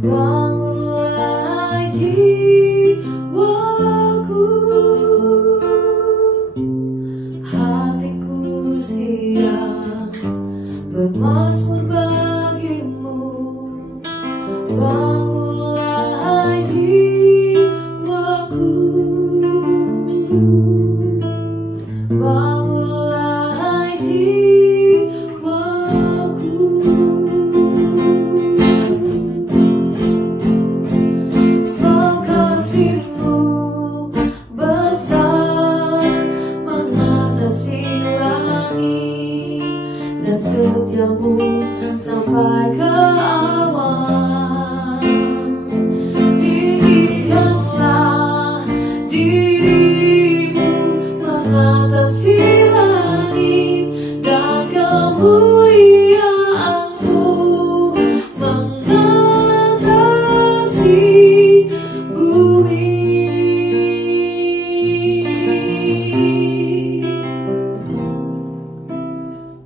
Bangunlah jiwaku, hatiku siap bermazmur bagimu. Bangunlah jiwaku, bangunlah jiwaku. Sebab kasih-Mu besar mengatasi langit, dan setia-Mu sampai ke awan. Tinggikanlah diri-Mu mengatasi langit, dan kemuliaan-Mu mengatasi bumi.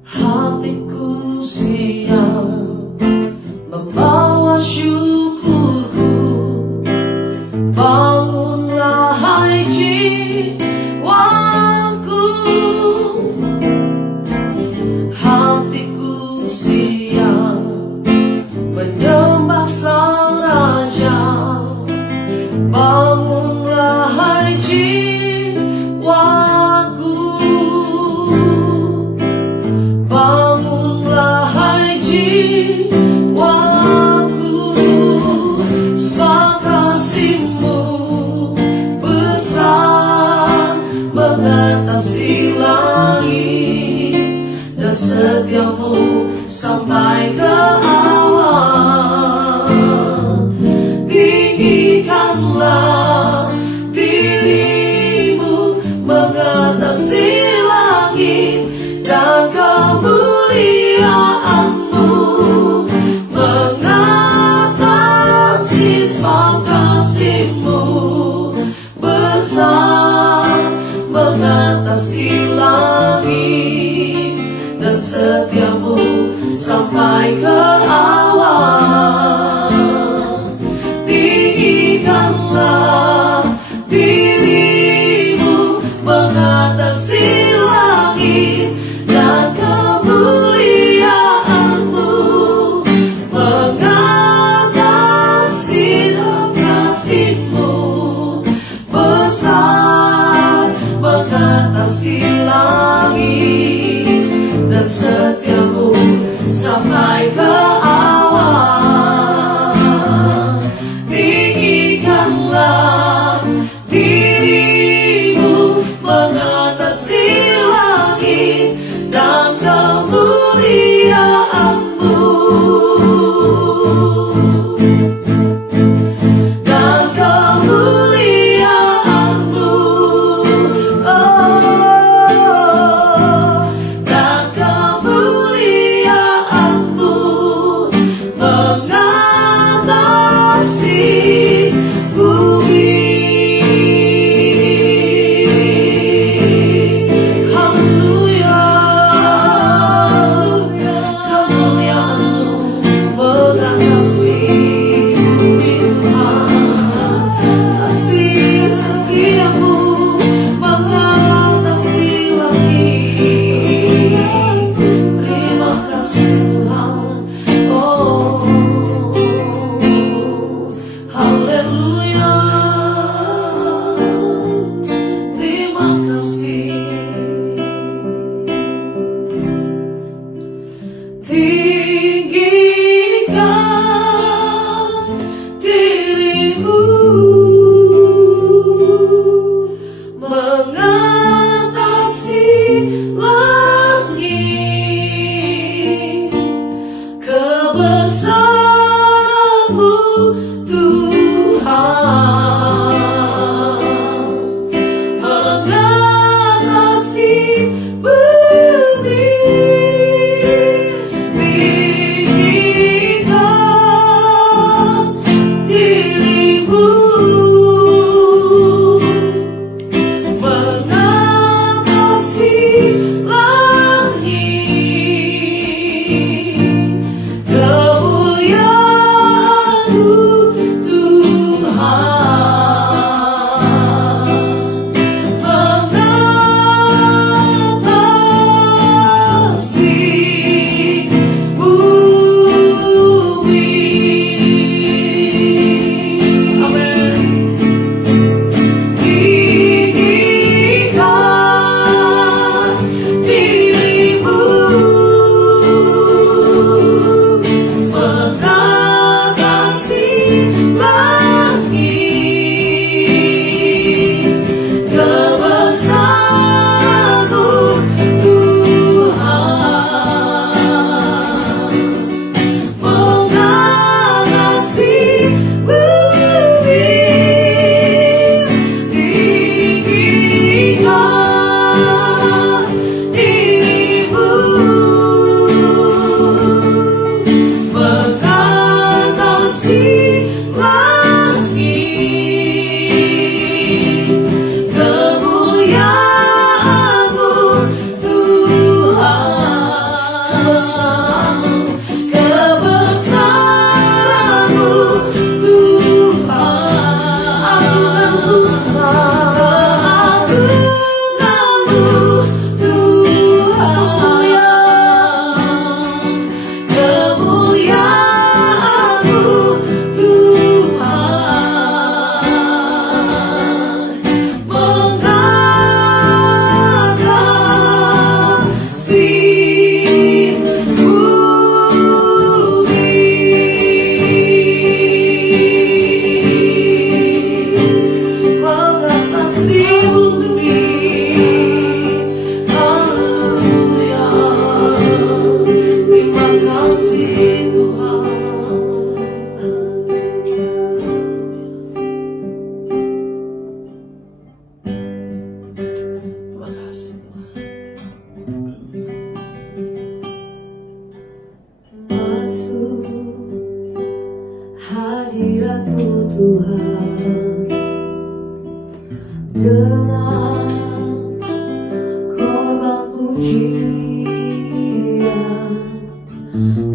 Hatiku siap membawa syukurku. Bangunlah hai jiwaku, hatiku siap menyembah Sang Raja. Bangunlah hai jiwaku, bangunlah hai jiwaku. Sebab kasih-Mu besar mengatasi langit, dan setia-Mu sampai ke awan. Tinggikanlah diri-Mu mengatasi langit, dan kemuliaan-Mu mengatasi. Sebab kasih-Mu besar mengatasi langit, dan setia-Mu sampai ke awan. Tinggikanlah diri-Mu mengatasi langit, dan kemuliaan-Mu mengatasi. Dan kasih-Mu besar mengatasi langit, dan setia-Mu sampai ke awan. Tinggikanlah diri-Mu mengatasi langit, dan kemuliaan-Mu, dan kemuliaan-Mu, dan kemuliaan-Mu mengatasi bumi. Haleluya, kemuliaan-Mu mengatasi bumi. Kasih setia-Mu mengatasi langit. Terima kasih Tuhan. Oh, haleluya. Terima kasih. Tinggikan diri-Mu mengatasi langit, kebesaran-Mu Tuhan mengatasi bumi. Tinggikan diri-Mu mengatasi langit, kemuliaan-Mu langit, kebesaran-Mu Tuhan mengawasi bumi, tinggikan diri-Mu, mengatasi langit, kemuliaan-Mu Tuhan, kebesaran-Mu Tuhan, keagungan-Mu Tuhan, kemuliaan-Mu Tuhan, mengatasi bumi, haleluya, terima kasih Tuhan. Terima kasih Tuhan. Masuk hadirat-Mu Tuhan dengan korban pujian,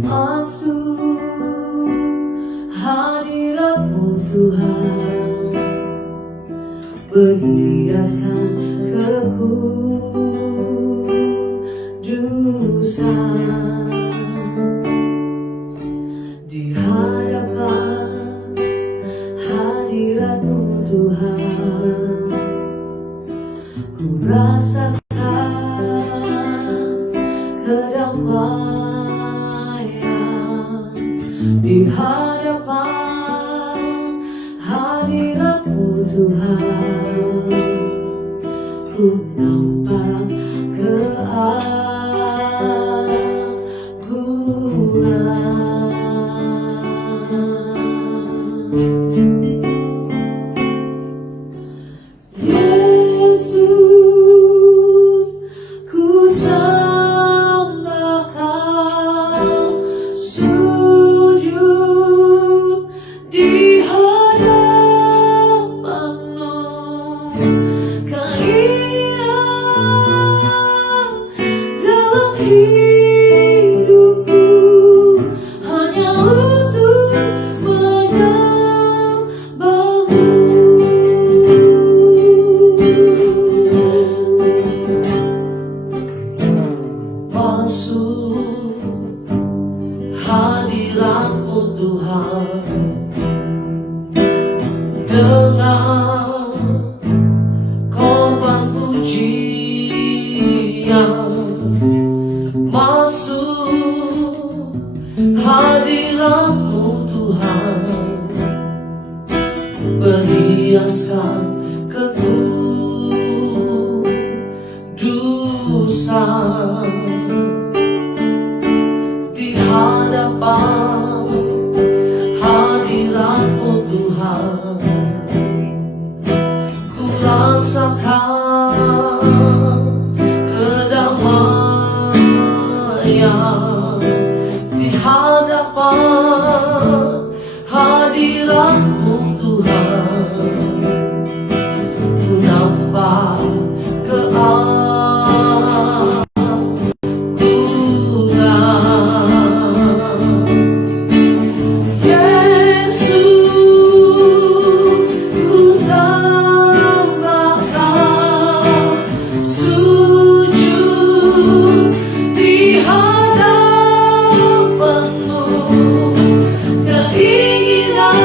masuk hadirat-Mu Tuhan berhiaskan kekudusan, di hadapan hadirat-Mu Tuhan ku rasakan kedamaian, di hadapan hadirat-Mu Tuhan ku nampak keagungan. Yesus, ku sembah Kau, sujud di hadapan-Mu, keinginan dalam hidupku hanya untuk masuk hadirat-Mu Tuhan dengan korban pujian, masuk hadirat-Mu Tuhan berhiaskan kekudusan, di hadapan hadirat-Mu Tuhan ku rasakan kedamaian, di hadapan hadirat-Mu Tuhan ku nampak keinginan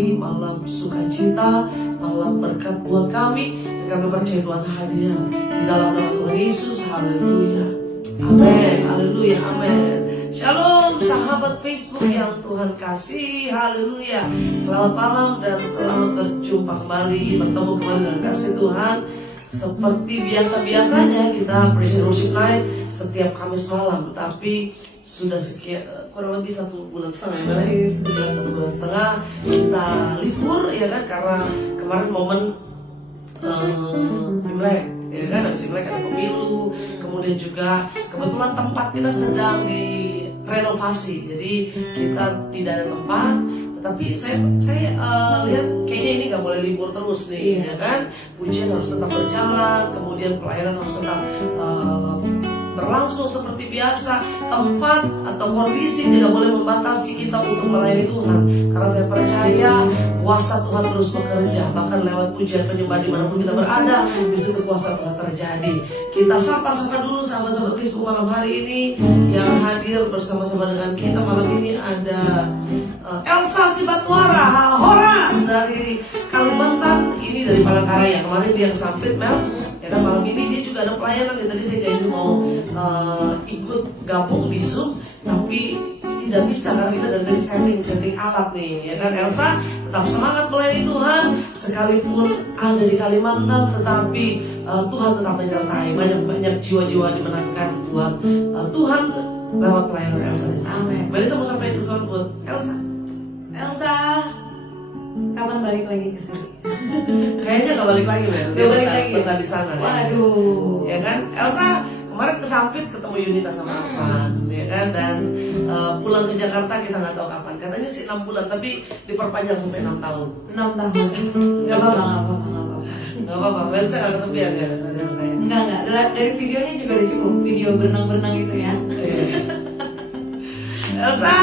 ini malam sukacita, malam berkat buat kami. Dan kami percaya Tuhan hadir di dalam nama Tuhan Yesus. Haleluya. Amin. Haleluya. Amin. Shalom sahabat Facebook yang Tuhan kasih. Haleluya. Selamat malam dan selamat berjumpa kembali, bertemu kembali dengan kasih Tuhan. Seperti biasa-biasanya kita Praise and Worship Night setiap Kamis malam. Tapi sudah sekian kurang lebih 1,5 bulan ya, sudah 1,5 bulan kita libur ya kan, karena kemarin momen Imlek ya kan, habis Imlek ada pemilu, kemudian juga kebetulan tempat kita sedang direnovasi, jadi kita tidak ada tempat. Tetapi saya lihat kayaknya ini nggak boleh libur terus nih, ya kan? Pujian harus tetap berjalan, kemudian pelayanan harus tetap berlangsung seperti biasa. Tempat atau kondisi tidak boleh membatasi kita untuk melayani Tuhan, karena saya percaya kuasa Tuhan terus bekerja, bahkan lewat pujian penyembah dimanapun kita berada, di situ kuasa Tuhan terjadi. Kita sapa dulu sahabat-sahabat Facebook malam hari ini yang hadir bersama-sama dengan kita malam ini. Ada Elsa Sibatwara Horas dari Kalimantan, ini dari Palangkaraya. Kemarin dia ke Sampit, Mel. Ya kan, malam ini dia juga ada pelayanan. Ya, tadi saya janji mau ikut gabung di Zoom, tapi tidak bisa karena kita dari setting alat nih. Ya kan, Elsa tetap semangat melayani Tuhan sekalipun ada di Kalimantan, tetapi Tuhan tetap menyertai. Banyak jiwa-jiwa dimenangkan buat Tuhan lewat pelayanan Elsa di sana. Melisa mau sampaikan sesuatu buat Elsa? Elsa, kapan balik lagi ke sini? Kayaknya gak balik lagi, Mel. Dia balik lagi betah di sana. Waduh. Ya kan, Elsa kemarin ke Sampit ketemu Yunita sama Afan, ya kan, dan pulang ke Jakarta kita nggak tahu kapan. Katanya sih 6 bulan, tapi diperpanjang sampai 6 tahun. 6 tahun. Gak apa-apa. Gak apa-apa, Melisa gak kesepian ya dari saya. Enggak. Dari videonya juga udah cukup. Video berenang-berenang itu ya. Elsa,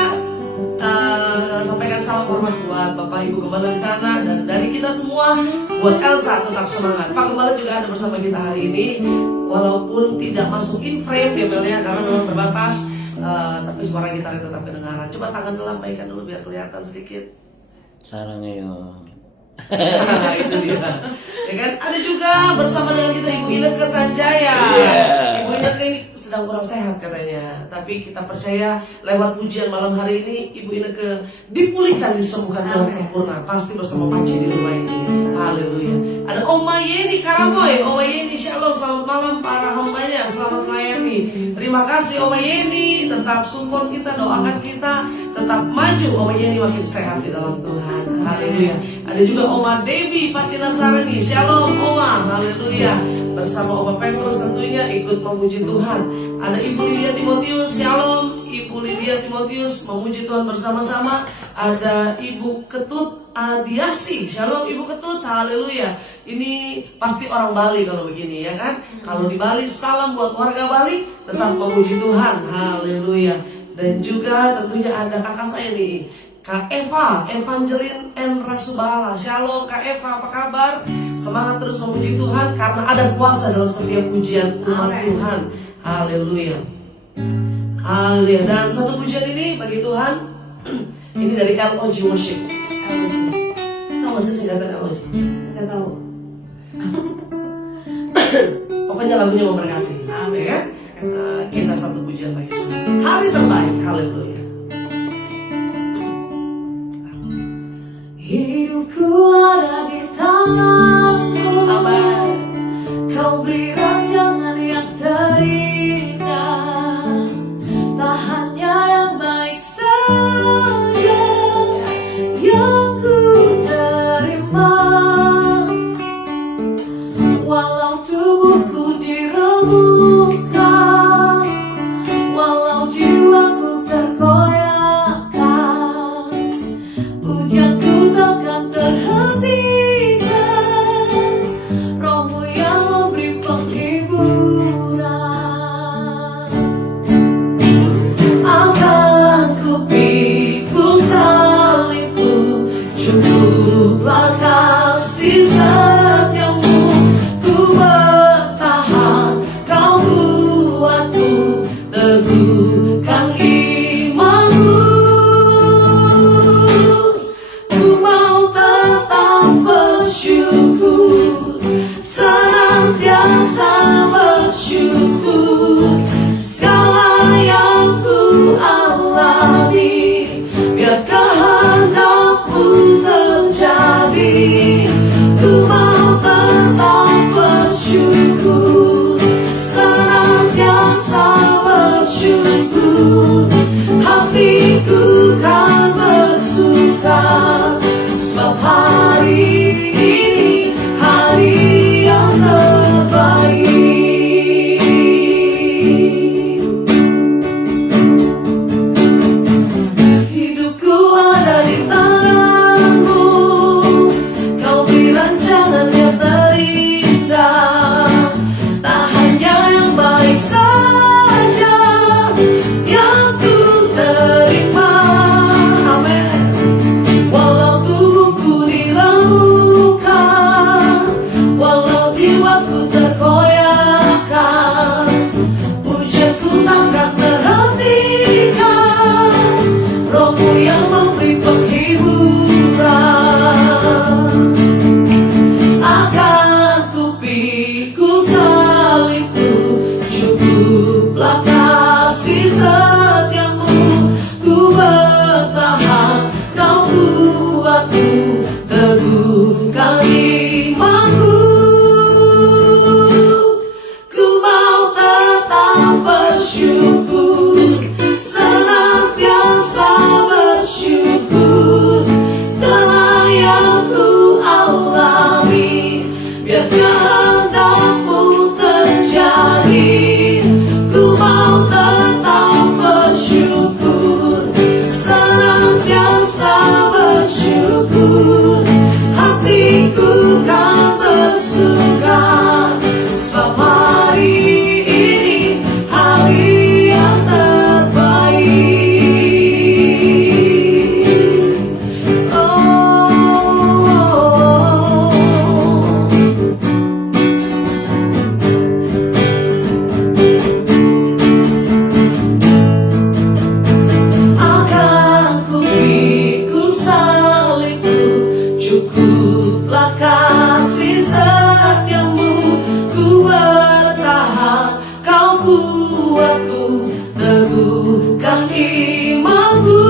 sampaikan salam hormat buat Bapak Ibu Gembala di sana, dan dari kita semua buat Elsa tetap semangat. Pak Gembala juga ada bersama kita hari ini, walaupun tidak masuk in frame ya Mel ya, karena memang terbatas, tapi suara gitarnya tetap kedengaran. Coba tangan dilambaikan dulu biar kelihatan sedikit. Sarangnya. Itu dia. Ya kan, ada juga bersama dengan kita Ibu Ineke Sanjaya. Ibu Ineke ini sedang kurang sehat katanya, tapi kita percaya lewat pujian malam hari ini Ibu Ineke dipulihkan, disembuhkan dengan sempurna, pasti bersama Paci di rumah ini. Haleluya. Ada Oma Yeni Karamoy. Oma Yeni, shalom, selamat malam para hambanya, selamat melayani. Terima kasih Oma Yeni, tetap support kita, doakan kita tetap maju. Oma Yeni makin sehat di dalam Tuhan. Haleluya. Ada juga Oma Dewi Patina Sarani, shalom Oma, haleluya. Bersama Oma Petrus tentunya ikut memuji Tuhan. Ada Ibu Lydia Timotius, shalom Ibu Lydia Timotius, memuji Tuhan bersama-sama. Ada Ibu Ketut Adiasi, shalom Ibu Ketut, haleluya. Ini pasti orang Bali kalau begini ya kan. Kalau di Bali, salam buat warga Bali, tetap memuji Tuhan, haleluya. Dan juga tentunya ada kakak saya nih, Kak Eva, Evangeline N. Rasubala. Shalom Kak Eva, apa kabar? Semangat terus memuji Tuhan, karena ada kuasa dalam setiap pujian umat Tuhan. Haleluya. Haleluya. Dan satu pujian ini bagi Tuhan, ini dari LOG Worship. Tahu gak sih singkatan LOG? Gak tahu. Pokoknya lagunya memberkati. Amin kan? Kita satu pujian bagi Tuhan. Hari terbaik. Haleluya. Hidupku ada di tanganmu. Amin. Kau beri rancangan yang terindah, tak hanya yang baik saja yang ku terima. Walau tubuhku diremukkan, walau jiwaku terkoyakkan, pujianku takkan terhentikan. Rohmu yang memberi penghiburan. Akan ku pikul salibmu, cukuplah kasih setiamu. Ku bertahan, kau buatku teguhkan imanku. Ku mau Cukuplah kasih setiamu, ku bertahan, kau kuatku, teguhkan imanku.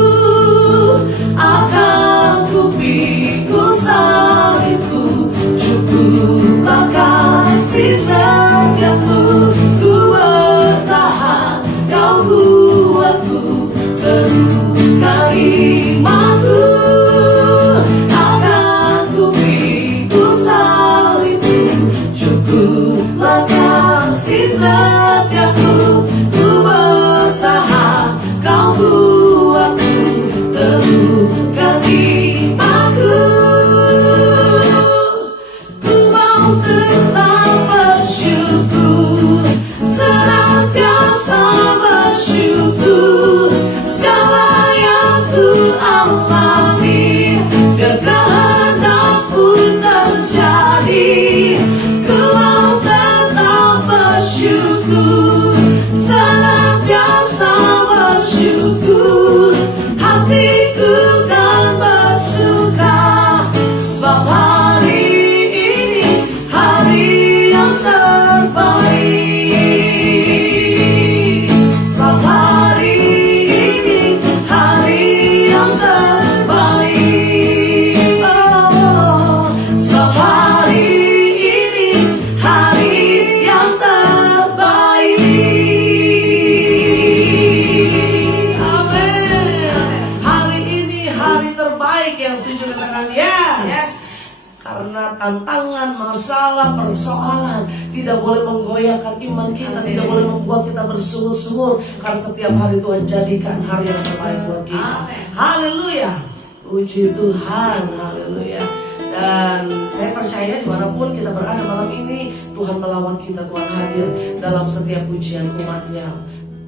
Akan ku pikul salibku, cukuplah kasih setiamu, ku bertahan, kau kuatku, teguhkan imanku. Akan ku pikul salibku, cukuplah kasih setiamu, ku bertahan, kau kuatku, teguhkan imanku. Ku mau tetap bersyukur, senantiasa bersyukur. Segala yang ku alami, biar kehendakmu terjadi. Ku mau tetap bersyukur, senantiasa bersyukur. Hatiku kan bersuka, sebab hari ini hari yang terbaik. Sebab hari ini hari yang terbaik. Oh, sebab hari ini hari yang terbaik. Amin. Hari ini hari terbaik. Yang setuju katakan yes. Karena tantangan, masalah, persoalan tidak boleh menggoyahkan iman kita, tidak boleh membuat kita bersungut-sungut. Karena setiap hari Tuhan jadikan hari yang terbaik buat kita. Haleluya. Puji Tuhan, haleluya. Dan saya percaya dimanapun kita berada malam ini, Tuhan melawat kita, Tuhan hadir dalam setiap pujian umatnya.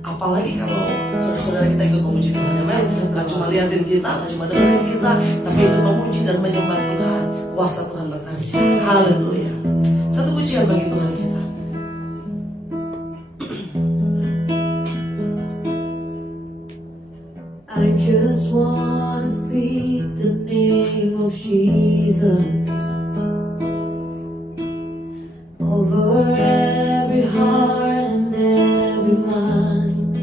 Apalagi kalau saudara-saudara kita ikut memuji Tuhan, amen. Gak cuma liatin kita, gak cuma dengerin kita, tapi ikut memuji dan menyembah Tuhan. Kuasa Tuhan bekerja. Haleluya. Satu pujian bagi Tuhan kita. I just wanna speak the name of Jesus over every heart and every mind.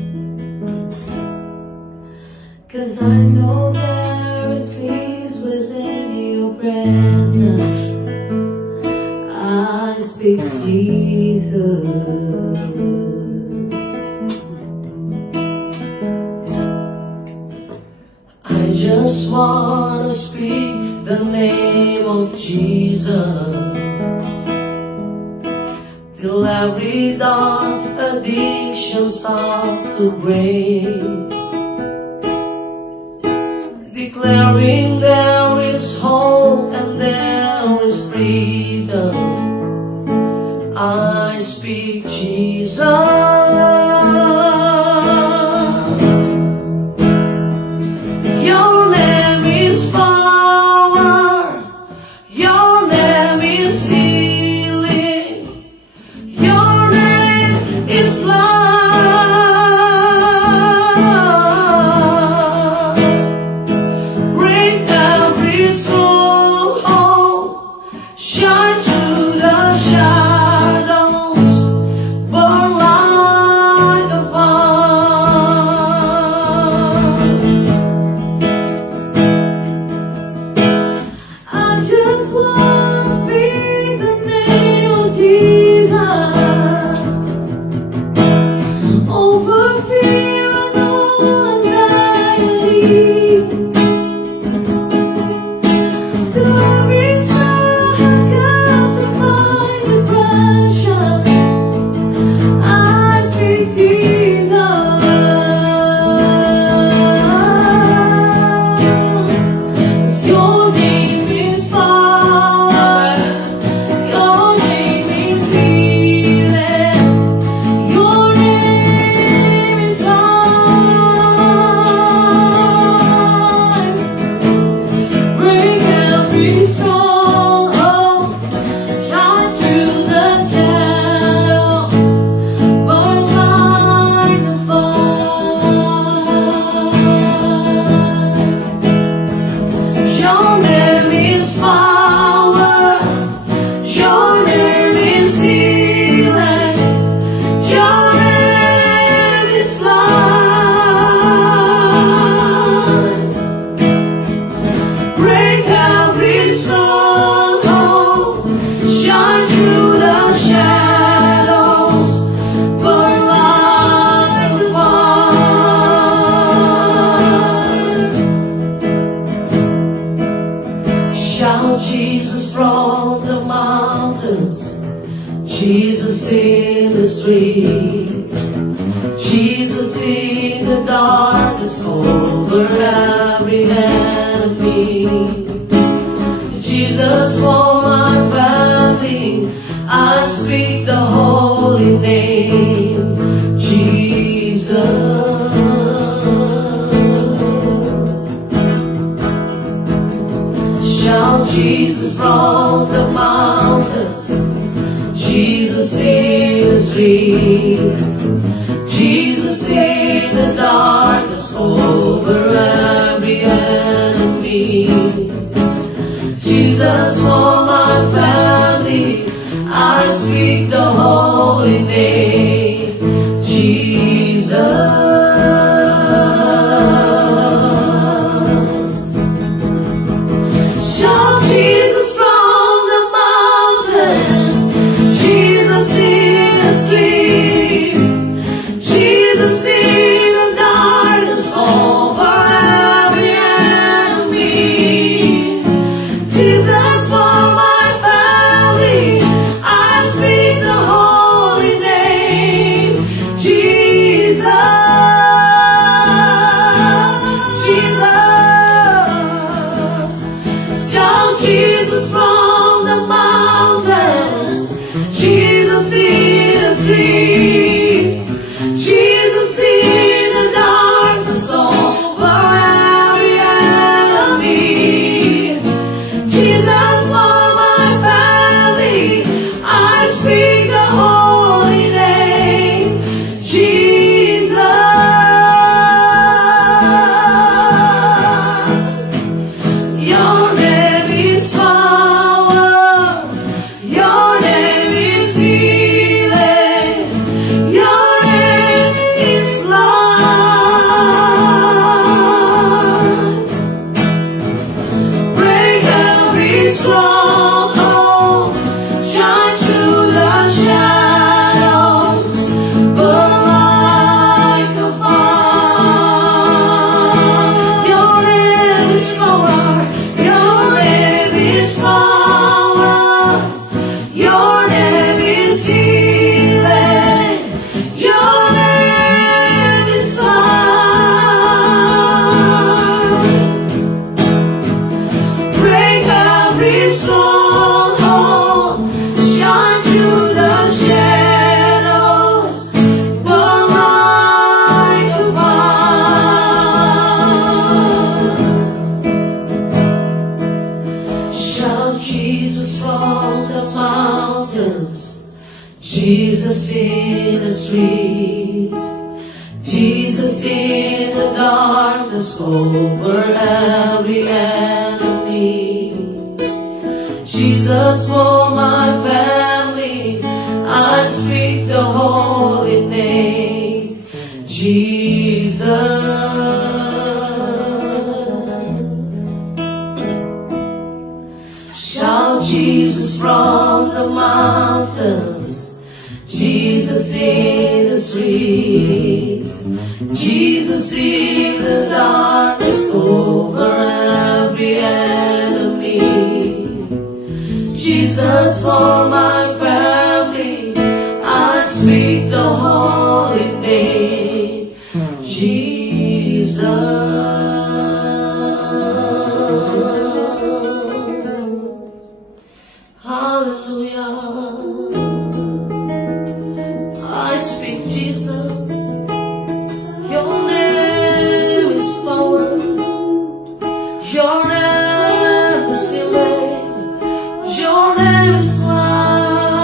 'Cause I know there is peace within your presence. I speak Jesus. I just wanna speak the name of Jesus till every dark addiction starts to break, declaring there is hope and there is freedom. I speak Jesus. Your name is power, your name is healing, your name is love. Break every stronghold, shine through the shadows, burn like a fire. I just wanna speak the name of Jesus over fear and all anxiety. To every child captive by depression, I speak Jesus. 'Cause your name is power, Shout Jesus from the mountains, Jesus in the streets, Jesus in the darkness over every enemy, Jesus for my family, I speak the holy name, Jesus. Shout Jesus from the mountains, Jesus in the streets, Jesus in the darkness over every enemy, Jesus for my family, I speak the holy name, Jesus. Shout Jesus from the mountains, Jesus in the streets, Jesus in the darkness over every enemy, Jesus for my family, I speak the holy name, Jesus, Jesus. Shout Jesus from the mountains, Jesus in the streets, Jesus in the darkness over every enemy, Jesus for my family, I speak the holy name, Jesus. Your name is power, your name is healing, your name is life. Break every stronghold, shine through the shadows, burn like a fire. Your name is power, your name is power, your name is healing, your name is life. Break every stronghold, shine through the shadows, burn like a fire. Shout Jesus from the mountains, Jesus in the streets, Jesus in the darkness over every enemy, Jesus for my family, I speak the holy name, Jesus. Shout Jesus from the mountains, Jesus in the streets, Jesus in the darkness over every enemy, Jesus for my family, I speak the holy name, Jesus. Hallelujah. I speak Jesus. Your name is power. Your name is healing. Your name is life.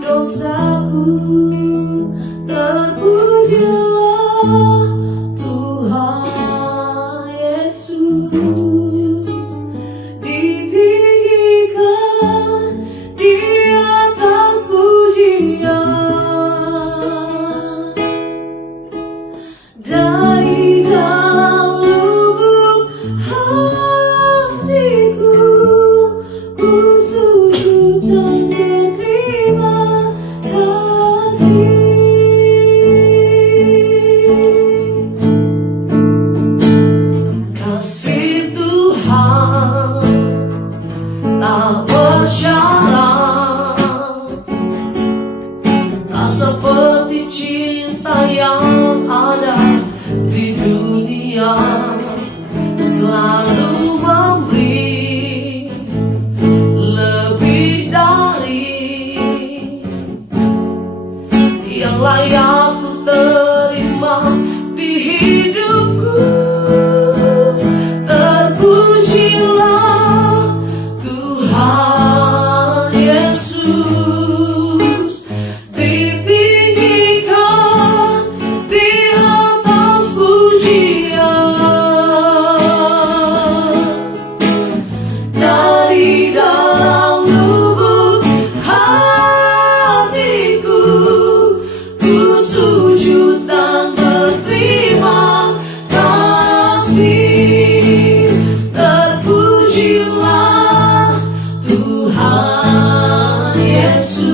dosaku. Terpujilah Tuhan Yesus, ditinggikan di atas pujian. Dari dalam lubuk hatiku, ku sujud dan berterima kasih. Kasih Tuhan tak bersyarat, tak seperti cinta yang ada di dunia. Selalu memberi lebih dari yang layak ku terima di hidupku. Terpujilah Tuhan Yesus, ditinggikan di atas pujian. Dari dalam lubuk hatiku, ku sujud dan berterima kasih. Terpujilah Tuhan Yesus.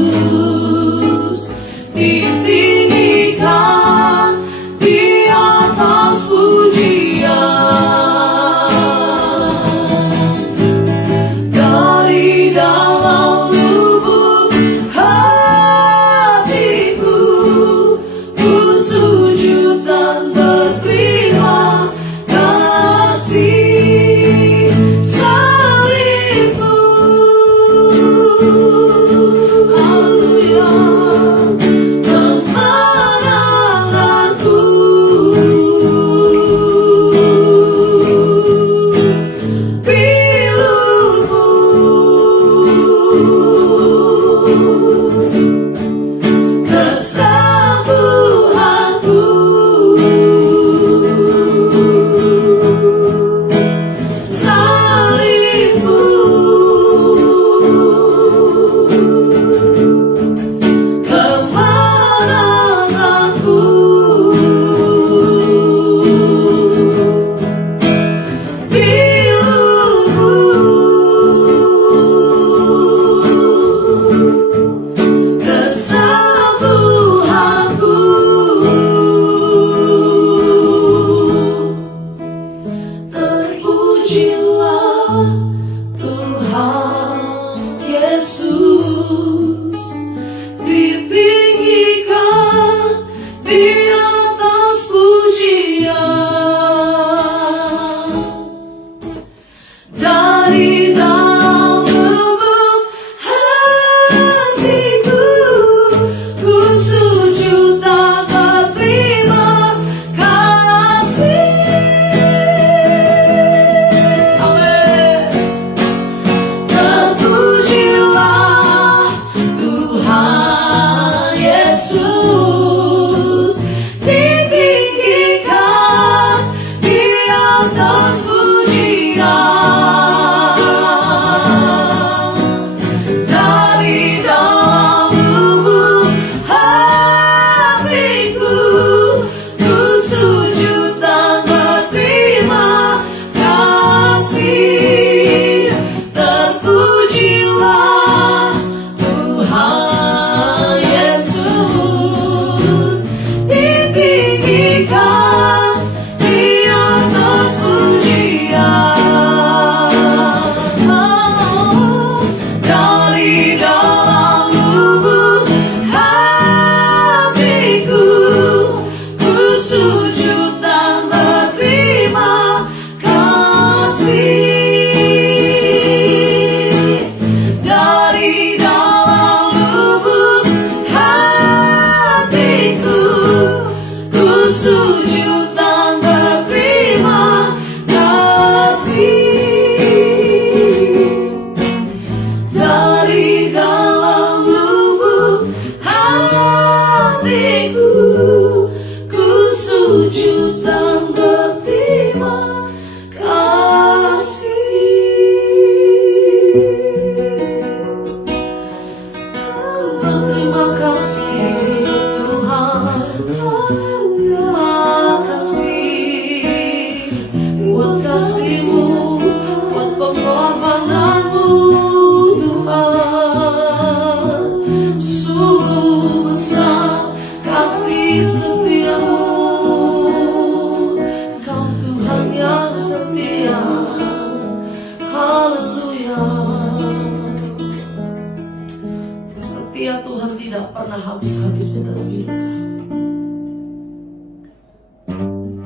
setia Tuhan tidak pernah habis-habisnya dalam hidup.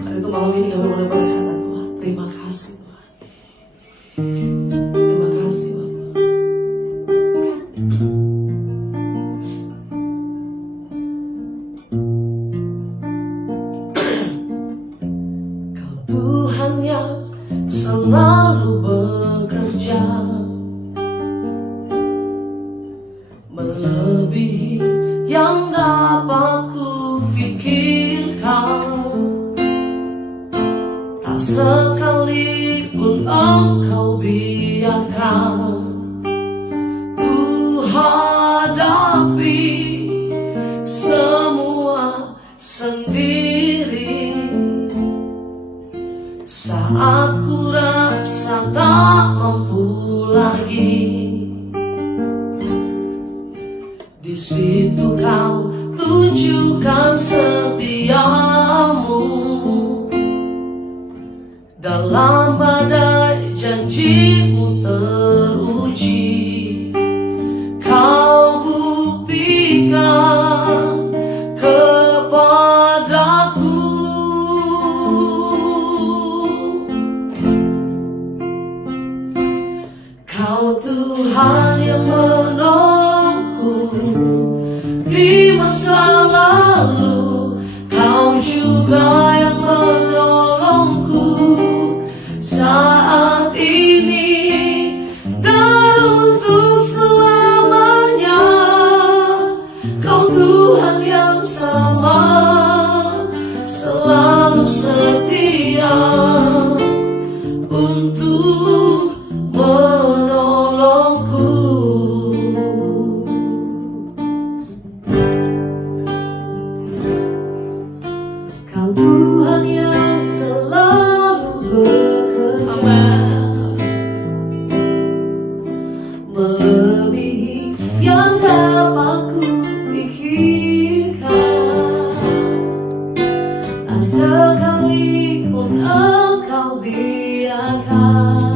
Karena itu malam ini kami boleh berkata, Tuhan, terima kasih Tuhan. Terima kasih Bapak. Kau Tuhan yang selalu bekerja, melebihi yang dapat ku pikirkan. Tak sekalipun Engkau biarkan ku hadapi semua sendiri. Saat ku rasa tak mampu lagi, di situ Kau tunjukkan setiamu. Dalam badai janjimu teruji, Kau buktikan kepadaku. Kau Tuhan yang menolongku di masa lalu, Kau juga yang menolongku saat ini dan untuk selamanya. Kau Tuhan yang sama, selalu setia untuk menolongku. Kau Tuhan yang selalu bekerja, melebihi yang dapat ku pikirkan. Tak sekalipun Engkau biarkan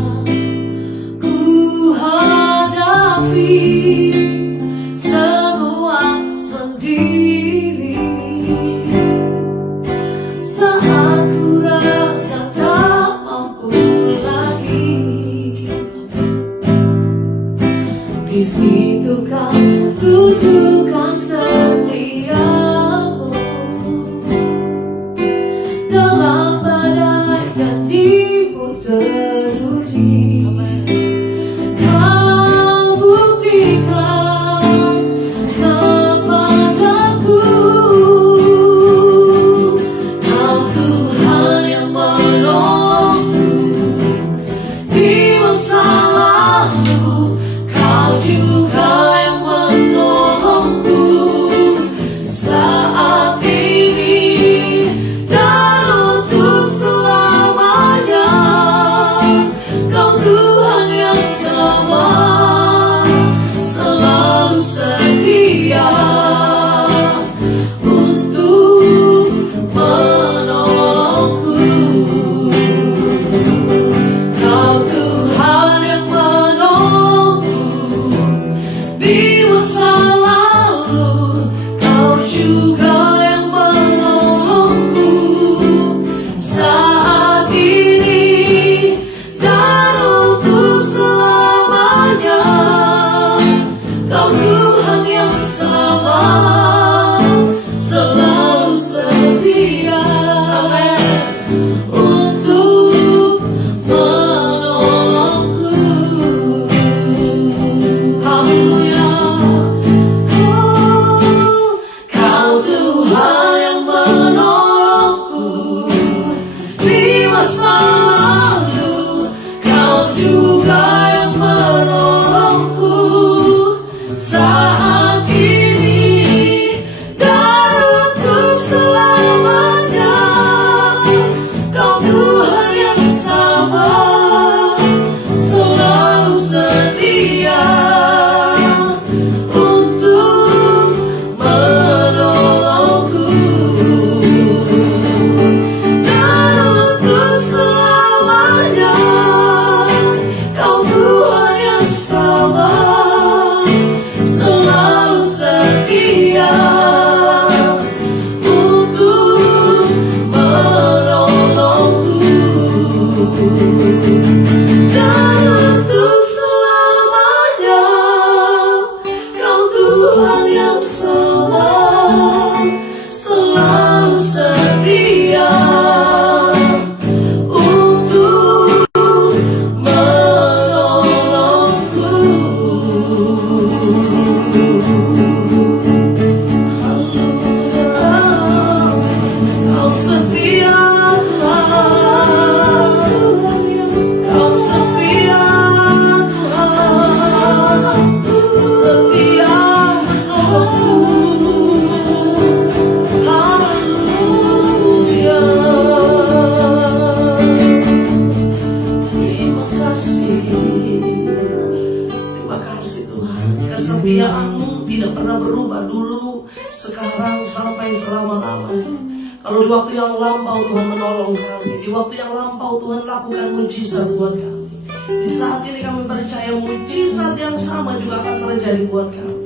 berubah dulu, sekarang, sampai selama-lamanya. Kalau di waktu yang lampau Tuhan menolong kami, di waktu yang lampau Tuhan lakukan mujizat buat kami. Di saat ini kami percaya mujizat yang sama juga akan terjadi buat kami.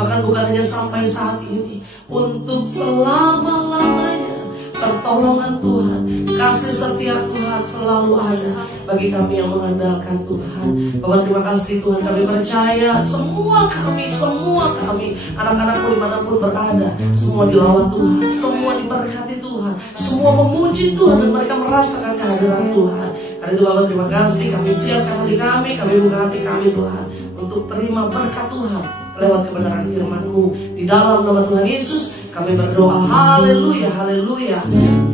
Bahkan bukan hanya sampai saat ini, untuk selama-lamanya pertolongan Tuhan, kasih setia Tuhan selalu ada bagi kami yang mengandalkan Tuhan. Bapak terima kasih Tuhan, kami percaya semua kami, anak-anakmu dimanapun berada, semua dilawat Tuhan, semua diberkati Tuhan, semua memuji Tuhan dan mereka merasakan kehadiran Tuhan. Karena itu Bapak terima kasih, kami siapkan hati kami buka hati kami Tuhan, untuk terima berkat Tuhan lewat kebenaran firman-Mu. Di dalam nama Tuhan Yesus kami berdoa, haleluya, haleluya,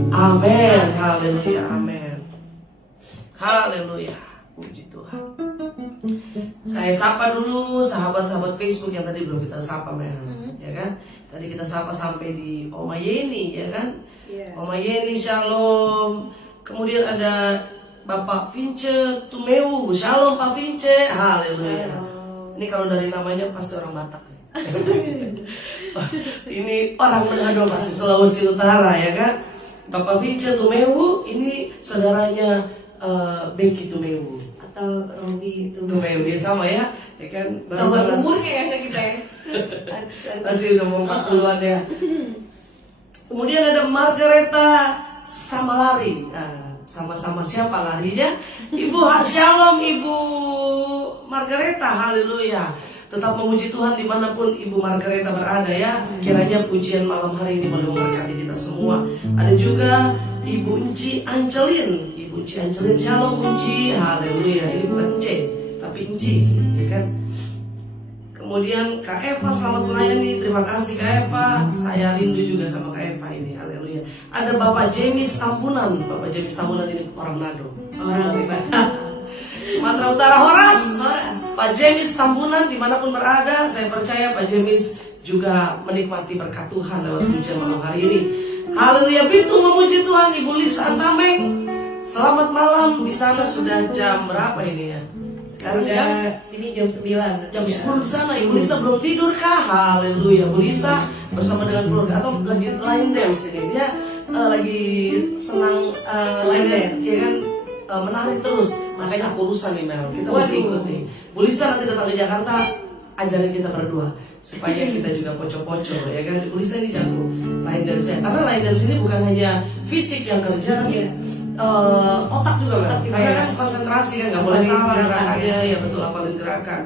amin, haleluya, amin, haleluya, puji Tuhan. Saya sapa dulu sahabat-sahabat Facebook yang tadi belum kita sapa, ya kan? Tadi kita sapa sampai di Oma Yeni, ya kan? Oma Yeni, shalom. Kemudian ada Bapak Vince Tumewu, shalom Pak Vince, haleluya. Ini kalau dari namanya pasti orang Batak. Ini orang Manado, pasti Sulawesi Utara, ya kan? Bapak Vince Tumewu, ini saudaranya Becky Tumewu Atau Robi Tumewu, ya sama ya, ya kan? Tambah umurnya ya nggak kita ya. Masih udah mau 40-an ya. Kemudian ada Margareta Samalari. Sama-sama siapa larinya? Ibu shalom, Ibu Margareta, haleluya. Tetap memuji Tuhan dimanapun Ibu Margareta berada ya. Kiranya pujian malam hari ini boleh memberkati kita semua. Ada juga Ibu Enci Ancelin. Ibu Enci Ancelin, shalom Enci, haleluya. Ini bukan C, tapi Enci, ya kan? Kemudian Kak Eva, selamat melayani. Terima kasih Kak Eva. Saya rindu juga sama Kak Eva ini, haleluya. Ada Bapak James Tambunan. Bapak James Tambunan ini orang Manado, Orang hebat. Sumatera Utara, Horas. Pak James Tambunan dimanapun berada, saya percaya Pak James juga menikmati berkat Tuhan lewat pujian malam hari ini. Haleluya, Bitu memuji Tuhan. Ibu Lisa Antameng, selamat malam. Di sana sudah jam berapa ini ya? Sekarang Ini jam 9. jam 10 di sana. Ibu Lisa belum tidur kah? Haleluya. Ibu Lisa bersama dengan keluarga atau lagi line dance ini. Dia lagi senang line dance, ya kan? Menarik terus, makanya aku urusan nih Mel, kita mesti ikut nih. Bu Lisa nanti datang ke Jakarta, ajarin kita berdua supaya kita juga poco-poco, ya kan? Bu Lisa ini jago line dance, karena line dance ini bukan hanya fisik yang kerja, tapi otak juga Mel. Karena kan konsentrasi kan, nggak boleh salah gerakannya, ya betul, hafalin gerakan.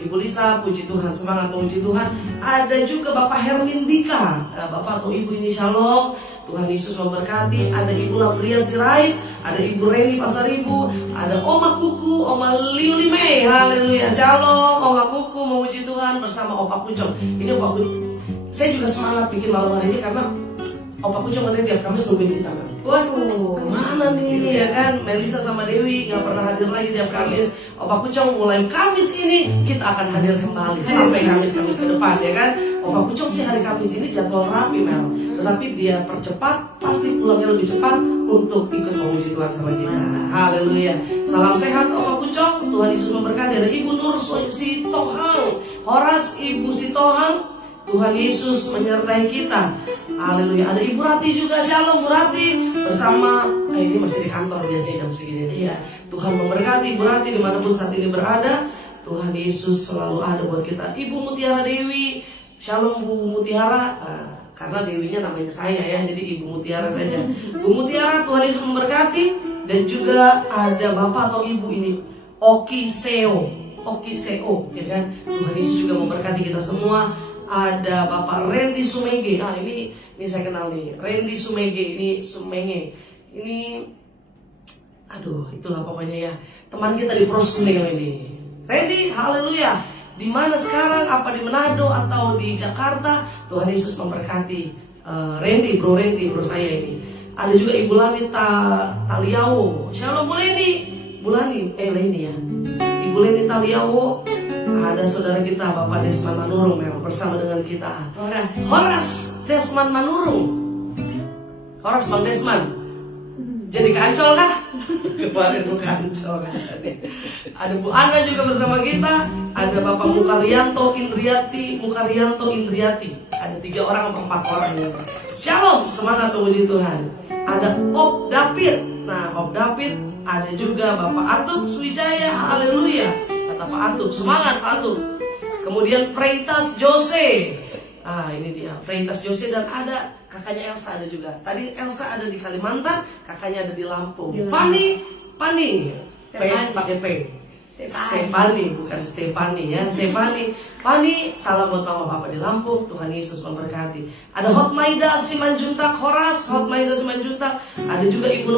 Ibu Lisa, puji Tuhan, semangat memuji Tuhan. Ada juga Bapak Hermin Dika, Bapak atau Ibu ini shalom. Tuhan Yesus memberkati. Ada Ibu Labria Sirait, ada Ibu Reni Pasaribu, ada Oma Kuku, Oma Liulime, haleluya, shalom. Oma Kuku memuji Tuhan bersama Opa Pucong. Ini Opa Pucong, saya juga semangat bikin malam hari ini karena Opa Pucong katanya tiap Kamis nungguin kita. Waduh, Mana nih ya kan, Melisa sama Dewi nggak pernah hadir lagi tiap Kamis. Opa Pucong mulai Kamis ini kita akan hadir kembali sampai Kamis-Kamis ke depan, ya kan. Opa Pucong sih hari Kamis ini jadwal rapi Mel, tetapi dia percepat, pasti pulangnya lebih cepat untuk ikut memuji Tuhan sama kita. Haleluya. Salam sehat Opa Pucong, Tuhan Yesus memberkati. Ada Ibu Nur Sitohang, Horas Ibu Sitohang, Tuhan Yesus menyertai kita. Haleluya. Ada Ibu Rati juga, shalom Bu Rati. Bersama, ini masih di kantor biasanya jam segini. Iya. Tuhan memberkati Ibu Rati dimanapun saat ini berada. Tuhan Yesus selalu ada buat kita. Ibu Mutiara Dewi, shalom Bu Mutiara. Karena Dewinya namanya saya ya, jadi Ibu Mutiara saja. Bu Mutiara, Tuhan Yesus memberkati. Dan juga ada Bapak atau Ibu ini, Oki Seo, ya kan. Tuhan Yesus juga memberkati kita semua. Ada Bapak Randy Sumenge. Ini saya kenal nih. Randy Sumenge, ini Sumenge. Ini aduh, itulah pokoknya ya. Teman kita di Proskuneo ini. Randy, haleluya. Di mana sekarang? Apa di Manado atau di Jakarta? Tuhan Yesus memberkati Randy, bro saya ini. Ada juga Ibu Lani Taliawo. Shalom Bu Leni. Bu Lani, Leni ya. Ibu Leni Taliawo. Ada saudara kita Bapak Desman Manurung bersama dengan kita. Horas Desman Manurung. Horas Bang Desman. Jadi kancol kah? Kemarin Bu kancol jadi. Ada Bu Ana juga bersama kita. Ada Bapak Mukaryanto Indriati. Ada 3 orang atau 4 orang ini. Shalom, semangat memuji Tuhan. Ada Ob David. Nah, Ob David. Ada juga Bapak Atub Swijaya. Haleluya. Kata Pak Atub, semangat Pak Atub. Kemudian Freitas Jose. Ah, ini dia Freitas Jose, dan ada kakaknya Elsa ada juga. Tadi Elsa ada di Kalimantan, kakaknya ada di Lampung. Pani, P pakai P. Sepani, bukan Stefani ya, Sepani. Pani, salam buat mama papa di Lampung. Tuhan Yesus memberkati. Ada Hotmaida Simanjuntak Horas, Hotmaida Simanjuntak. Ada juga Ibu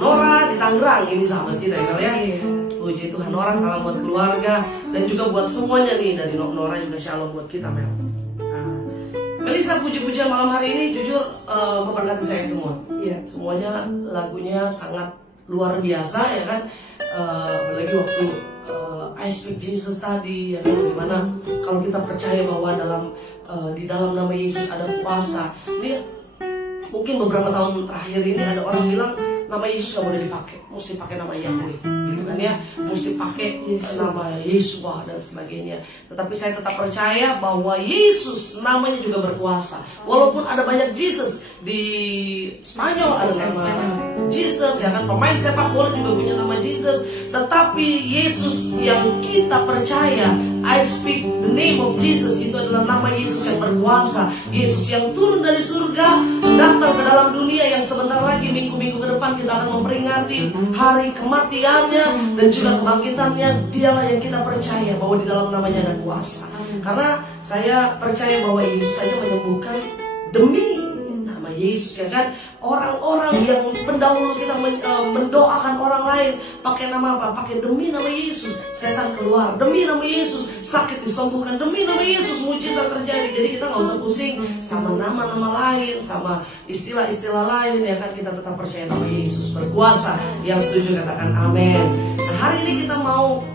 Nora di Tangerang. Ini sahabat kita ya. Puji Tuhan, Nora, salam buat keluarga dan juga buat semuanya nih dari Nora juga shalom buat kita, Mel. Melisa, puji-pujian malam hari ini jujur memberkati saya semua. Iya, semuanya lagunya sangat luar biasa ya kan. Apalagi waktu I Speak Jesus tadi ya kan, dimana kalau kita percaya bahwa di dalam nama Yesus ada kuasa. Ini mungkin beberapa tahun terakhir ini ada orang bilang nama Yesus gak boleh dipakai, mesti pakai nama Yahweh, gitu kan ya, mesti pakai nama Yesua dan sebagainya. Tetapi saya tetap percaya bahwa Yesus namanya juga berkuasa. Walaupun ada banyak Jesus di Spanyol, ada nama Jesus ya kan, pemain sepak bola juga punya nama Jesus. Tetapi Yesus yang kita percaya, I speak the name of Jesus, itu adalah nama Yesus yang berkuasa. Yesus yang turun dari surga, datang ke dalam dunia, yang sebentar lagi minggu-minggu ke depan kita akan memperingati hari kematiannya dan juga kebangkitannya. Dialah yang kita percaya bahwa di dalam namanya ada kuasa. Karena saya percaya bahwa Yesus saja menyembuhkan demi nama Yesus ya kan. Orang-orang yang pendahulu kita mendoakan orang lain pakai nama apa? Pakai demi nama Yesus, setan keluar. Demi nama Yesus, sakit disembuhkan. Demi nama Yesus, mujizat terjadi. Jadi kita nggak usah pusing sama nama-nama lain, sama istilah-istilah lain ya kan. Kita tetap percaya nama Yesus berkuasa. Yang setuju katakan amin. Nah, hari ini kita mau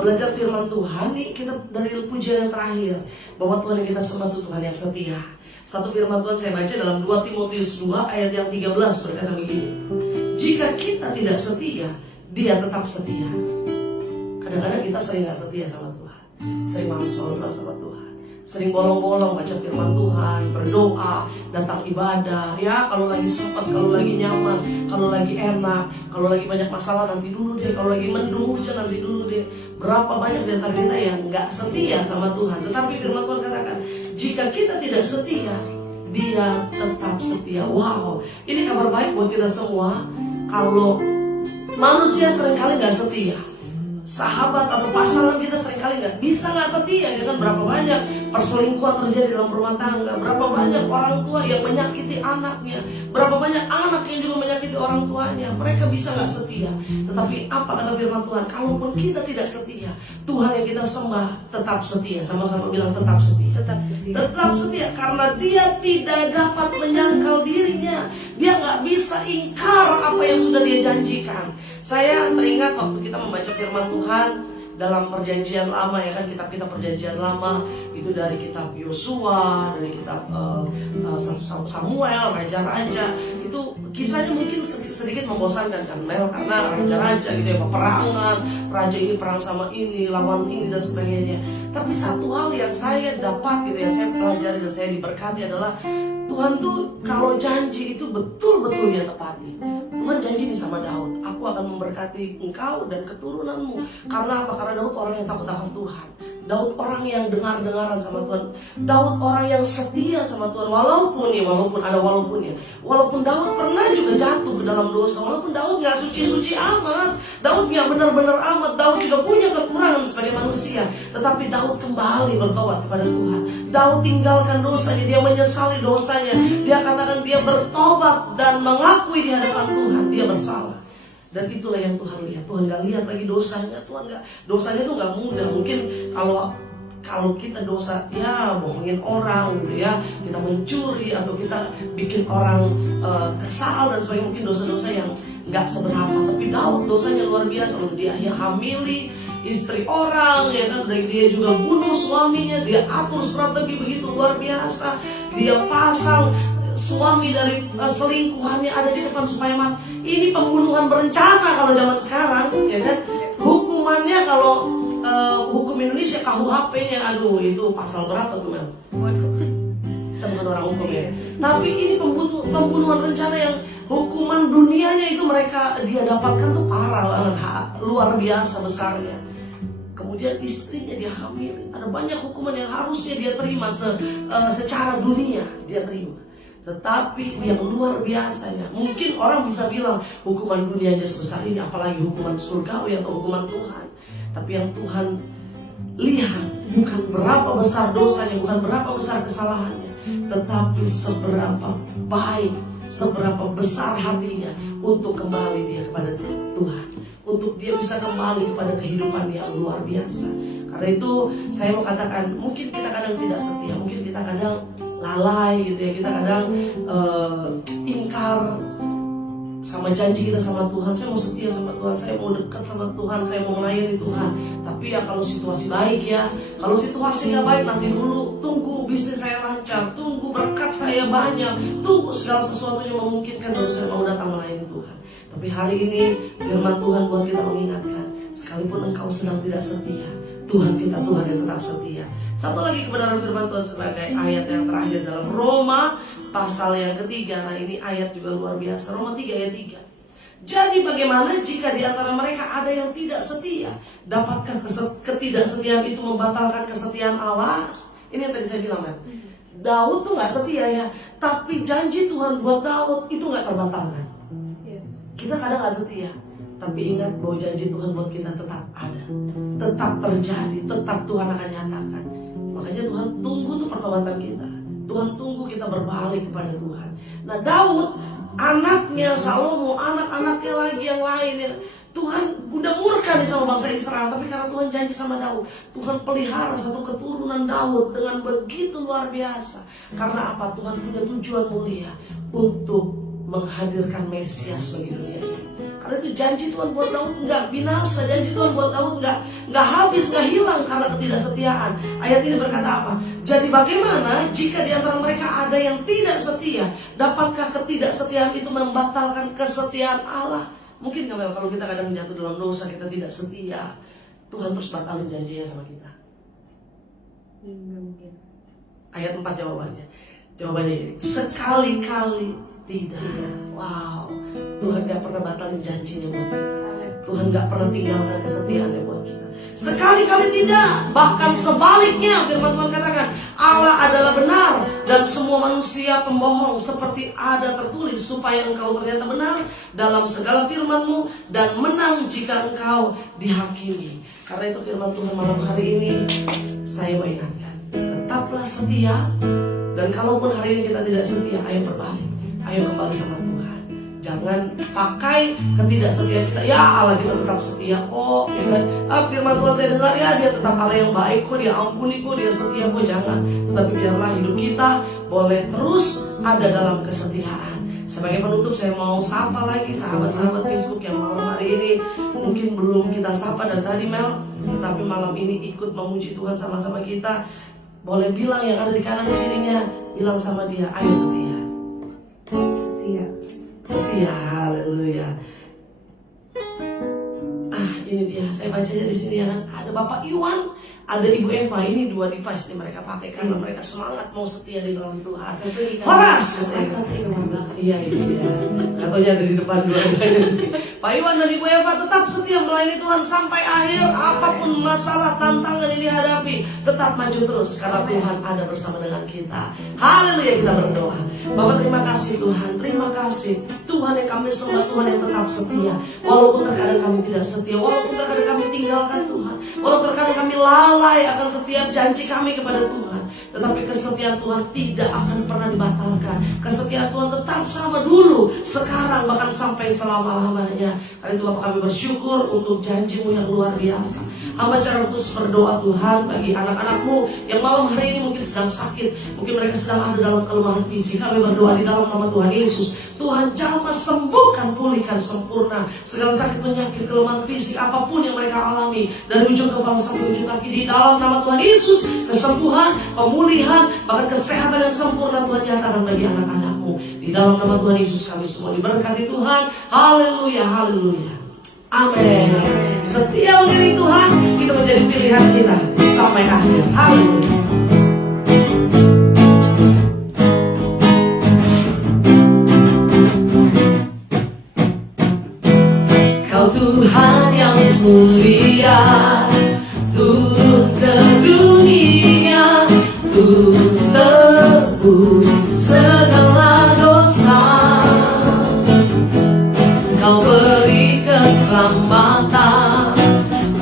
belajar firman Tuhan nih. Kita dari pujian yang terakhir, bahwa Tuhan yang kita sembah itu Tuhan yang setia. Satu firman Tuhan saya baca dalam 2 Timotius 2 ayat yang 13 berkata begini. Jika kita tidak setia, Dia tetap setia. Kadang-kadang kita sering gak setia sama Tuhan, sering malas-malasan sama Tuhan, sering bolong-bolong baca firman Tuhan, berdoa, datang ibadah. Ya kalau lagi sempat, kalau lagi nyaman, kalau lagi enak, kalau lagi banyak masalah nanti dulu deh, kalau lagi mendung hujan nanti dulu deh. Berapa banyak di antara kita yang gak setia sama Tuhan. Tetapi firman Tuhan katakan, jika kita tidak setia, Dia tetap setia. Wow, ini kabar baik buat kita semua. Kalau manusia seringkali gak setia, sahabat atau pasangan kita seringkali gak setia ya kan. Berapa banyak perselingkuhan terjadi dalam rumah tangga, berapa banyak orang tua yang menyakiti anaknya, berapa banyak anak yang juga menyakiti orang tuanya. Mereka bisa gak setia. Tetapi apa kata firman Tuhan? Kalaupun kita tidak setia, Tuhan yang kita sembah tetap setia. Sama-sama bilang tetap setia. Tetap setia karena Dia tidak dapat menyangkal dirinya. Dia gak bisa ingkar apa yang sudah Dia janjikan. Saya teringat waktu kita membaca firman Tuhan dalam perjanjian lama ya kan, kitab-kitab perjanjian lama itu dari kitab Yosua, dari kitab Samuel, raja-raja. Itu kisahnya mungkin sedikit membosankan kan Mel, karena raja-raja gitu ya, peperangan, raja ini perang sama ini, lawan ini dan sebagainya. Tapi satu hal yang saya dapat gitu, yang saya pelajari dan saya diberkati adalah Tuhan tuh kalau janji itu betul-betul Dia tepati. Tuhan janji nih sama Daud, aku akan memberkati engkau dan keturunanmu. Karena apa? Karena Daud orang yang takut akan Tuhan. Daud orang yang dengar-dengaran sama Tuhan. Daud orang yang setia sama Tuhan. Walaupun ada walaupunnya. Walaupun Daud pernah juga jatuh ke dalam dosa. Walaupun Daud gak suci-suci amat, Daud gak benar-benar amat, Daud juga punya kekurangan sebagai manusia. Tetapi Daud kembali bertobat kepada Tuhan. Daud tinggalkan dosanya, dia menyesali dosanya. Dia katakan dia bertobat dan mengakui di hadapan Tuhan dia bersalah. Dan itulah yang Tuhan lihat. Tuhan gak lihat lagi dosanya. Dosanya tuh gak mudah. Mungkin kalau kita dosa, ya bohongin orang gitu ya, kita mencuri atau kita bikin orang kesal dan sebagainya, mungkin dosa-dosa yang gak seberapa. Tapi Daud dosanya luar biasa. Dia hamili istri orang ya kan, dia juga bunuh suaminya, dia atur strategi begitu luar biasa. Dia pasang suami dari selingkuhannya ada di depan supaya mati. Ini pembunuhan berencana kalau zaman sekarang, ya kan? Hukumannya kalau hukum Indonesia KUHP-nya, aduh itu pasal berapa tuh Mel? Kita bukan orang hukum ya. Tapi ini pembunuhan rencana yang hukuman dunianya itu dia dapatkan tuh parah banget, luar biasa besarnya. Kemudian istrinya dia hamil, ada banyak hukuman yang harusnya dia terima secara dunia dia terima. Tetapi yang luar biasanya, mungkin orang bisa bilang hukuman dunianya sebesar ini, apalagi hukuman surgawi atau hukuman Tuhan. Tapi yang Tuhan lihat bukan berapa besar dosanya, bukan berapa besar kesalahannya, tetapi seberapa baik, seberapa besar hatinya untuk kembali dia kepada Tuhan, untuk dia bisa kembali kepada kehidupan yang luar biasa. Karena itu saya mau katakan, mungkin kita kadang tidak setia, mungkin kita kadang lalai gitu ya, kita kadang ingkar sama janji kita sama Tuhan. Saya mau setia sama Tuhan, saya mau dekat sama Tuhan, saya mau melayani Tuhan. Tapi ya kalau situasi baik ya, kalau situasi nggak baik nanti dulu, tunggu bisnis saya lancar, tunggu berkat saya banyak, tunggu segala sesuatunya memungkinkan baru saya mau datang melayani Tuhan. Tapi hari ini firman Tuhan buat kita mengingatkan, sekalipun engkau sedang tidak setia, Tuhan kita Tuhan yang tetap setia. Satu lagi kebenaran firman Tuhan sebagai ayat yang terakhir dalam Roma pasal yang ketiga. Nah ini ayat juga luar biasa, Roma 3 ayat 3. Jadi bagaimana jika di antara mereka ada yang tidak setia? Dapatkah ketidaksetiaan itu membatalkan kesetiaan Allah? Ini yang tadi saya bilang kan, Daud tuh gak setia ya, tapi janji Tuhan buat Daud itu gak terbatalkan. Kita kadang gak setia, tapi ingat bahwa janji Tuhan buat kita tetap ada, tetap terjadi, tetap Tuhan akan nyatakan. Makanya Tuhan tunggu tuh pertobatan kita, Tuhan tunggu kita berbalik kepada Tuhan. Nah Daud, anaknya Salomo, anak-anaknya lagi yang lain ya, Tuhan udah murka nih sama bangsa Israel, tapi karena Tuhan janji sama Daud, Tuhan pelihara satu keturunan Daud dengan begitu luar biasa. Karena apa? Tuhan punya tujuan mulia untuk menghadirkan Mesias bagi dunia ini. Karena itu janji Tuhan buat Daud nggak binasa, janji Tuhan buat Daud nggak habis, nggak hilang karena ketidaksetiaan. Ayat ini berkata apa? Jadi bagaimana jika di antara mereka ada yang tidak setia? Dapatkah ketidaksetiaan itu membatalkan kesetiaan Allah? Mungkin nggak Mel, kalau kita kadang jatuh dalam dosa, kita tidak setia, Tuhan terus batalin janjinya sama kita? Nggak mungkin. Ayat 4 jawabannya. Jawabannya ini, sekali-kali tidak. Wow, Tuhan gak pernah batalin janjinya buat kita. Tuhan gak pernah tinggalkan kesetiaannya buat kita. Sekali-kali tidak. Bahkan sebaliknya firman Tuhan katakan, Allah adalah benar dan semua manusia pembohong, seperti ada tertulis, supaya engkau ternyata benar dalam segala firman-Mu dan menang jika engkau dihakimi. Karena itu firman Tuhan malam hari ini saya mau ingatkan, tetaplah setia. Dan kalaupun hari ini kita tidak setia, ayo berbalik, ayo kembali sama Tuhan. Jangan pakai ketidaksetiaan kita, ya Allah kita tetap setia kok, ya kan? Firman Tuhan saya dengar, ya dia tetap Allah yang baik kok, dia ampuni kok, dia setia kok. Jangan, tetapi biarlah hidup kita boleh terus ada dalam kesetiaan. Sebagai penutup saya mau sapa lagi sahabat-sahabat Facebook yang malam hari ini mungkin belum kita sapa dan tadi Mel, tetapi malam ini ikut memuji Tuhan sama-sama kita. Boleh bilang yang ada di kanan kirinya, bilang sama dia, ayo setia. Setia. Setia, haleluya. Ini dia, saya bacanya di sini ya kan. Ada Bapak Iwan, ada Ibu Eva. Ini dua device nih mereka pakai karena mereka semangat mau setia di dalam Tuhan. Horas. Iya itu dia. Katanya ada di depan dua-duanya. Pak Iwan dan Ibu Eva tetap setia melayani Tuhan sampai akhir. Apapun masalah, tantangan yang dihadapi, tetap maju terus karena Tuhan ada bersama dengan kita. Haleluya, kita berdoa. Bapak terima kasih Tuhan, terima kasih Tuhan yang kami sembah, Tuhan yang tetap setia. Walaupun terkadang kami tidak setia, walaupun terkadang kami tinggalkan Tuhan, walaupun terkadang kami lalai akan setiap janji kami kepada Tuhan, tetapi kesetiaan Tuhan tidak akan pernah dibatalkan. Kesetiaan Tuhan tetap sama dulu, sekarang, bahkan sampai selama-lamanya. Karena itu Bapak kami bersyukur untuk janji-Mu yang luar biasa. Hamba secara khusus berdoa Tuhan bagi anak-anak-Mu yang malam hari ini mungkin sedang sakit, mungkin mereka sedang ada dalam kelemahan fisik. Kami berdoa di dalam nama Tuhan Yesus, Tuhan jamah, sembuhkan, pulihkan sempurna segala sakit, penyakit, kelemahan fisik apapun yang mereka alami, dari ujung kepala sampai ujung kaki, di dalam nama Tuhan Yesus. Kesembuhan, pemulihan, bahkan kesehatan yang sempurna Tuhan nyatakan bagi anak-anakmu. Di dalam nama Tuhan Yesus kami semua diberkati Tuhan. Haleluya, haleluya. Amin. Setia mengiring Tuhan, itu menjadi pilihan kita sampai akhir. Haleluya. Kau Tuhan yang mulia, turun ke dunia, turun tebus segala dosa. Kau beri keselamatan,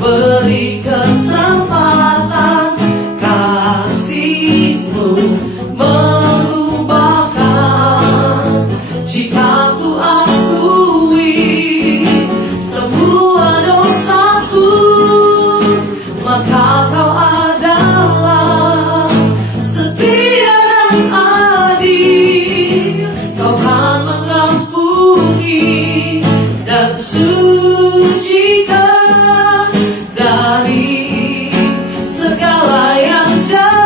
beri kesempatan, kasih-Mu mengubahkan. Jika ku akui semua dosaku, maka Kau adalah setia dan adil. Kau kan mengampuni dan sucikan dari segala yang jahat.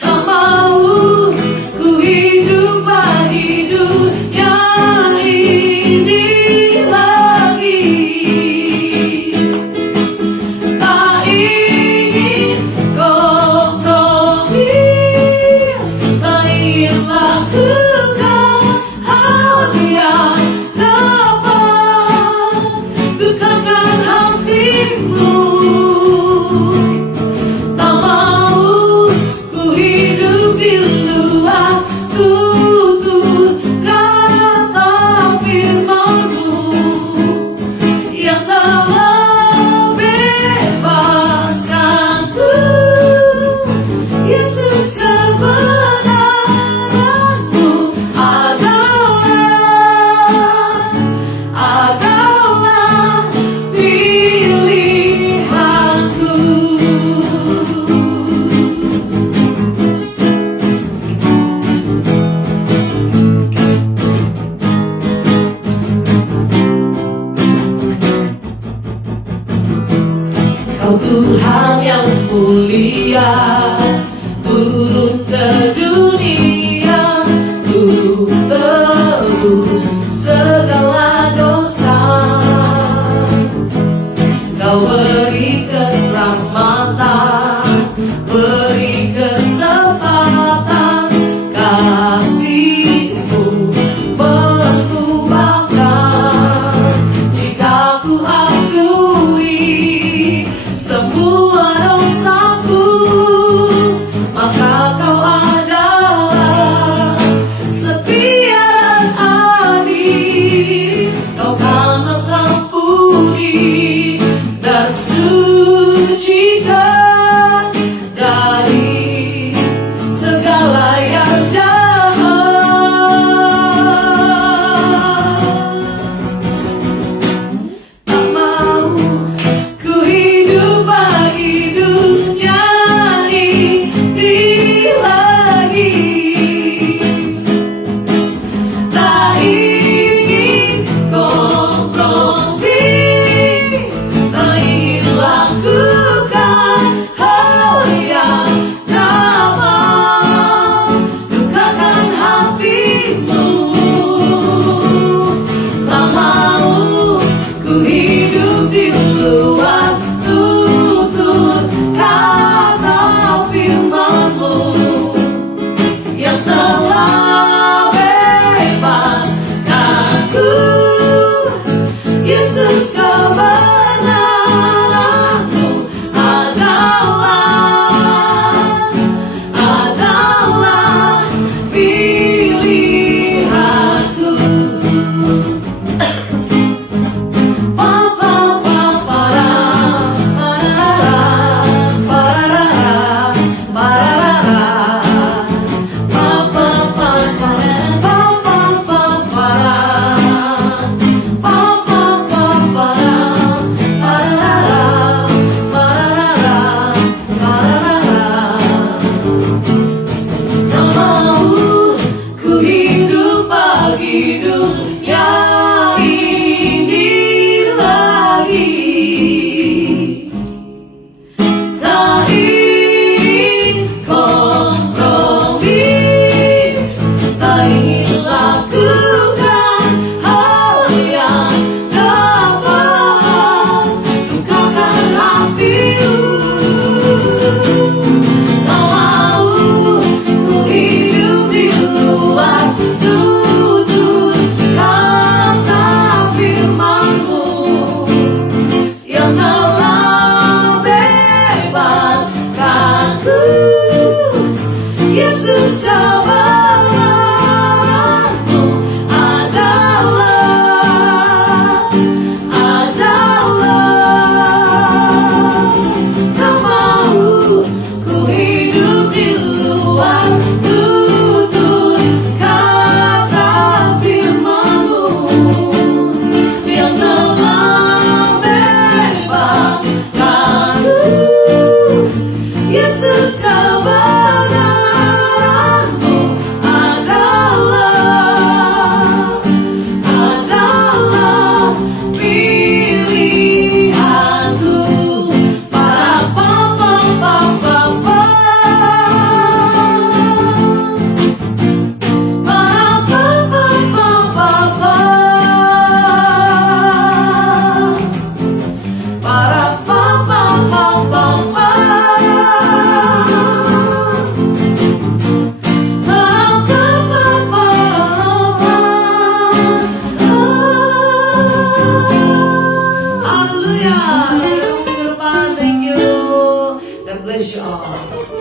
Tak mau ku hidup bagi dunia ini lagi. Tak ingin kompromi, tak ingin lakukan hal yang dapat bukakan hatimu. Tak mau ku hidup di luar tutur kata firman-Mu yang telah bebaskanku. Yesus, kebenaran-Mu adalah pilihanku. Kau Tuhan yang mulia, turun ke dunia, turun tebus segala dosa. Kau beri keselamatan, beri kesempatan, kasih-Mu mengubahkan. Jika ku akui semua dosaku, maka Kau adalah setia dan adil. Kau kan mengampuni dan sucikan dari segala yang jahat. Tak mau ku hidup bagi bless you all.